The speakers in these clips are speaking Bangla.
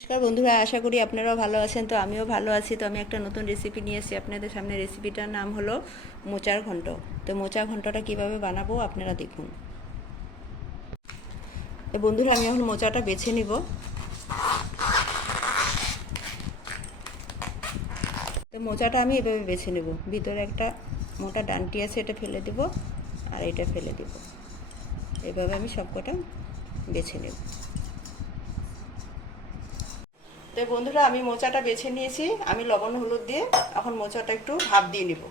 নমস্কার বন্ধুরা, আশা করি আপনারাও ভালো আছেন। তো আমিও ভালো আছি। তো আমি একটা নতুন রেসিপি নিয়ে এসেছি আপনাদের সামনে। রেসিপিটার নাম হলো মোচার ঘন্ট। তো মোচার ঘন্টটা কিভাবে বানাবো আপনারা দেখুন। তো বন্ধুরা, আমি এখন মোচাটা বেছে নিব। তো মোচাটা আমি এভাবে বেছে নেব। ভিতরে একটা মোটা ডান্টি আছে, এটা ফেলে দেব, আর এটা ফেলে দেব। এভাবে আমি সবকটা বেছে নেব। তো বন্ধুরা, আমি মোচাটা বেছে নিয়েছি। আমি লবণ হলুদ দিয়ে এখন মোচাটা একটু ভাপ দিয়ে নেব।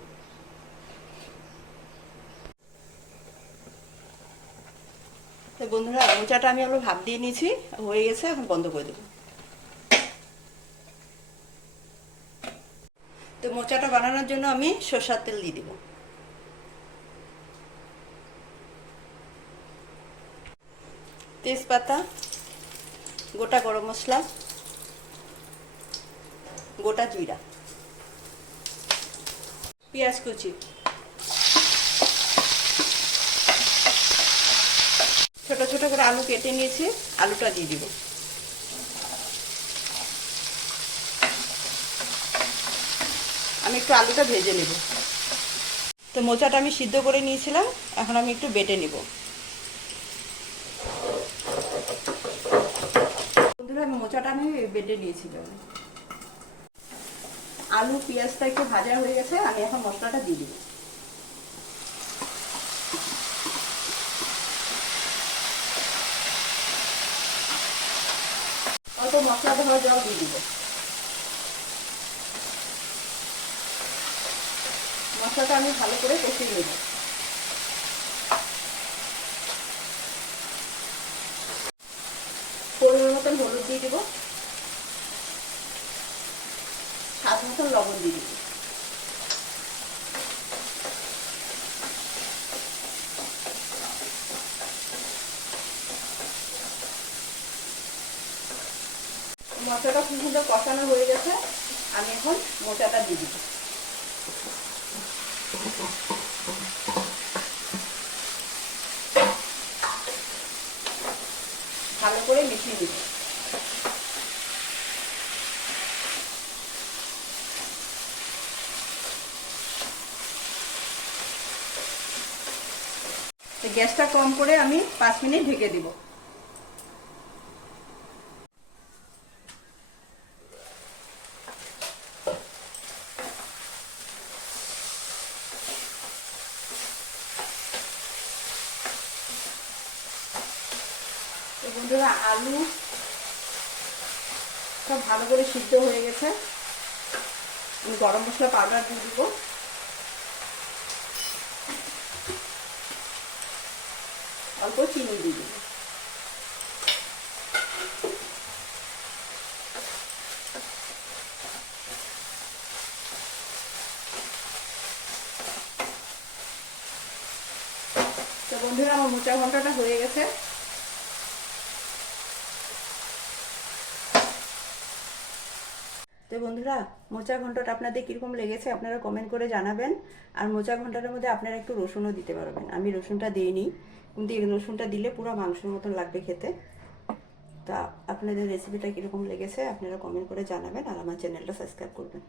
তো বন্ধুরা, মোচাটা আমি আবার ভাপ দিয়ে নিয়েছি, হয়ে গেছে। এখন বন্ধ করে দেবো। তো মোচাটা বানানোর জন্য আমি সরষের তেল দিয়ে দেব। তেজপাতা, গোটা গরম মশলা, গোটা জিরা, পেঁয়াজ কুচি, ছোট ছোট করে আলু কেটে নিয়েছি, আলুটা দিয়ে দিব। আমি একটু আলুটা ভেজে নেব। তো মোচাটা আমি সিদ্ধ করে নিয়েছিলাম, এখন আমি একটু বেটে নেব। বন্ধুরা, আমি মোচাটা আমি বেটে নিয়েছিলাম। আলু পেঁয়াজটা একটু ভাজা হয়ে গেছে, আমি এখন মশলাটা দিয়ে দিব। অল্প মশলা ধোয়া জল দিয়ে দিব। মশলাটা আমি ভালো করে কষিয়ে নেব। পরিমাণ মতন হলুদ দিয়ে দিব, স্বাদ মতন লবণ দিয়ে দিব। মশলাটা খুব সুন্দর কষানো হয়ে গেছে, আমি এখন মোচাটা দিয়ে দিব। ভালো করে মিশিয়ে দিব। গ্যাসটা কম করে আমি 5 মিনিট ঢেকে দিব। তো বন্ধুরা, আলু সব ভালো করে সিদ্ধ হয়ে গেছে। আমি গরম মশলা পাউডার দিয়ে দিব, অল্প চিনি দিয়ে দিব। তো বন্ধুরা, আমার মোচা ঘন্টটা হয়ে গেছে। তো বন্ধুরা, মোচা ঘন্টটা আপনাদের কীরকম লেগেছে আপনারা কমেন্ট করে জানাবেন। আর মোচা ঘন্টটার মধ্যে আপনারা একটু রসুনও দিতে পারবেন। আমি রসুনটা দিইনি, কিন্তু এই রসুনটা দিলে পুরো মাংসের মতন লাগবে খেতে। তা আপনাদের রেসিপিটা কীরকম লেগেছে আপনারা কমেন্ট করে জানাবেন, আর আমার চ্যানেলটা সাবস্ক্রাইব করবেন।